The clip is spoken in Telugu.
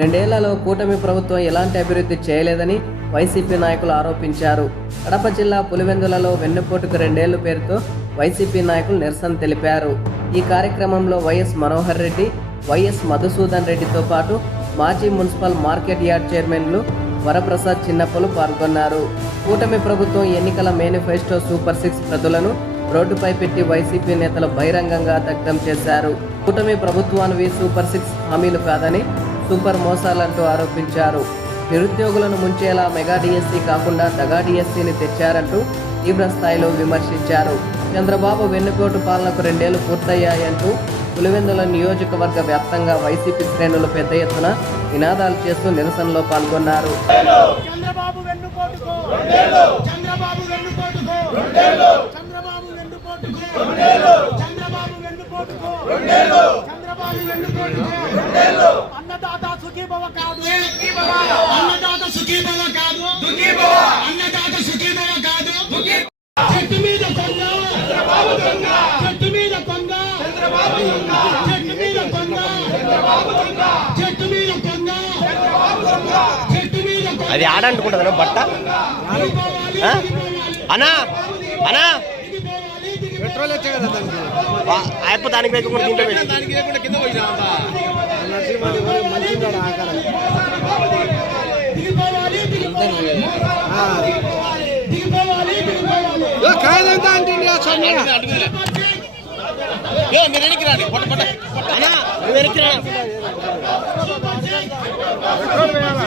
రెండేళ్లలో కూటమి ప్రభుత్వం ఎలాంటి అభివృద్ధి చేయలేదని వైసీపీ నాయకులు ఆరోపించారు. కడప జిల్లా పులివెందులలో వెన్నుపోటుకు 2 ఏళ్ల పేరుతో వైసీపీ నాయకులు నిరసన తెలిపారు. ఈ కార్యక్రమంలో వైఎస్ మనోహర్ రెడ్డి, వైఎస్ మధుసూదన్ రెడ్డితో పాటు మాజీ మున్సిపల్ మార్కెట్ యార్డ్ చైర్మన్లు వరప్రసాద్ చిన్నప్పలు పాల్గొన్నారు. కూటమి ప్రభుత్వం ఎన్నికల మేనిఫెస్టో సూపర్ 6 ప్రతులను రోడ్డుపై పెట్టి వైసీపీ నేతలు బహిరంగంగా దగ్ధం చేశారు. కూటమి ప్రభుత్వానికి సూపర్ 6 హామీలు కాదని సూపర్ మోసాలంటూ ఆరోపించారు. నిరుద్యోగులను ముంచేలా మెగా డిఎస్సీ కాకుండా దగా డిఎస్సీని తెచ్చారంటూ తీవ్ర స్థాయిలో విమర్శించారు. చంద్రబాబు వెన్నుపోటు పాలనకు 2 ఏళ్లు పూర్తయ్యాయంటూ పులివెందుల నియోజకవర్గ వ్యాప్తంగా వైసీపీ శ్రేణులు పెద్ద ఎత్తున నినాదాలు చేస్తూ నిరసనలో పాల్గొన్నారు. అన్నదాత సుఖీభవ కాదు, అన్నదాత సుఖీభవ కాదు, అన్నదాత సుఖీభవ కాదు. చెట్టు మీద కొంగ, చెట్టు మీద కొంగ, చెట్టు మీద కొంగ, చెట్టు మీద కొంగ, చెట్టు మీద కొంగ. అది ఆడంటుకుంటుందా బట్ట అనా అనా పెట్రోల్ వచ్చే కదా అయిపో దానికి వేయకుండా దీంట్లో వేసి దానికి లేకుండా కింద పోయినా మంచి ఆకారం కాదంతా అంటే మీరు వెనక్కి రాండి పొట్ట పొట్ట అనా నువ్వు వెనక్కి రా. పెట్రోల్ వేయాలా